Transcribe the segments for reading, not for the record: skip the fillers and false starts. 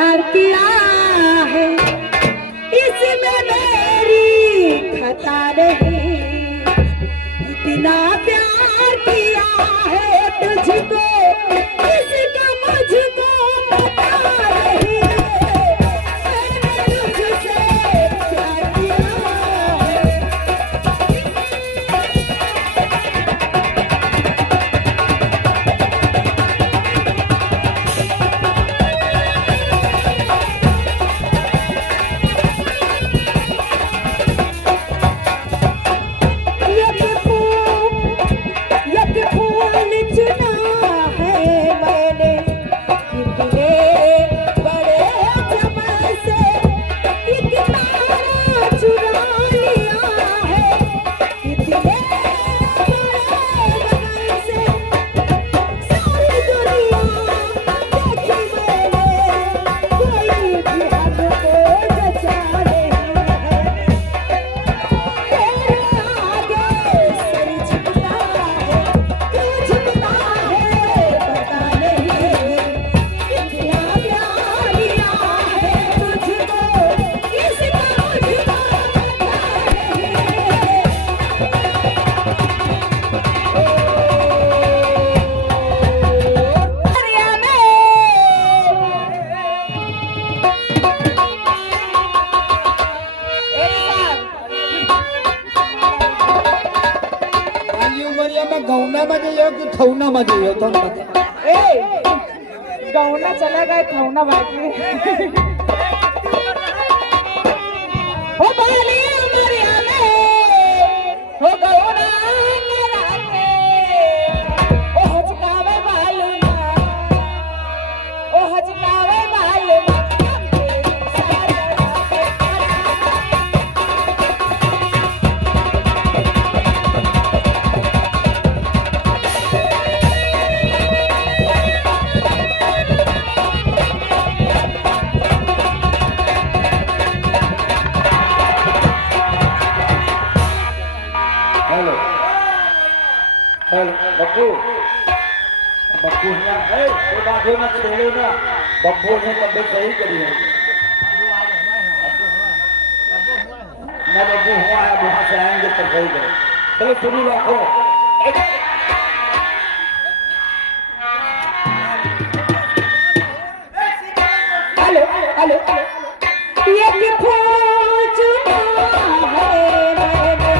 प्यार किया है, इसमें मेरी खता नहीं। इतना प्यार किया है तुझको, इसका मुझको पता नहीं। मैंने तुझसे प्यार किया है। खौना मध्ये येतो ए गौना चला गए, खौना बाकी हो बाली उमरिया में हो गौना मेरा के ओ हचकावे बालुना, ओ हचकावे बालुना। बब्बू बब्बू ना बाजू में छोड़ो ना, बब्बू ने तबीयत सही करी है ना। बब्बू हुआ है, वहां से आएंगे तो सही करें। चलो सुनी रखो। हेलो हेलो ये देखो चुना है मैंने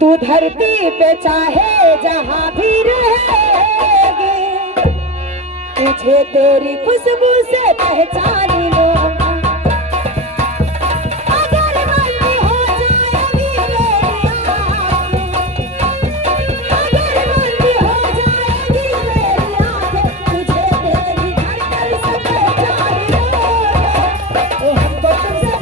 तू धरती पे चाहे जहाँ भी रहेगी, तुझे तेरी खुशबू से पहचान लूंगा। अगर बंदी हो जाएगी मेरी आँखें, अगर बंदी हो जाएगी मेरी आँखें, तुझे तेरी धड़कन से पहचान लूंगा। ओ हमको तुमसे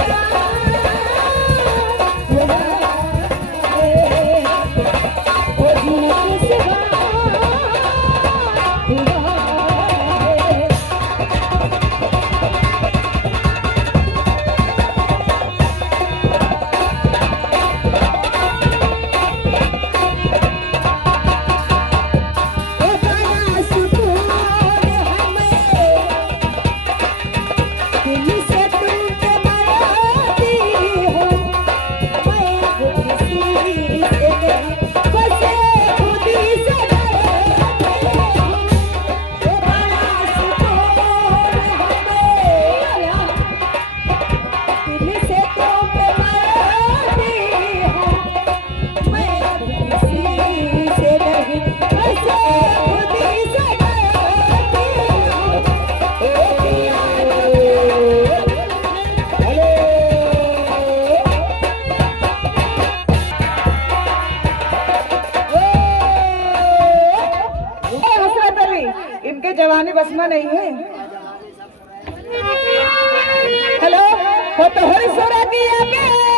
बस में नहीं है। हेलो, हो तो हर सोरा की आगे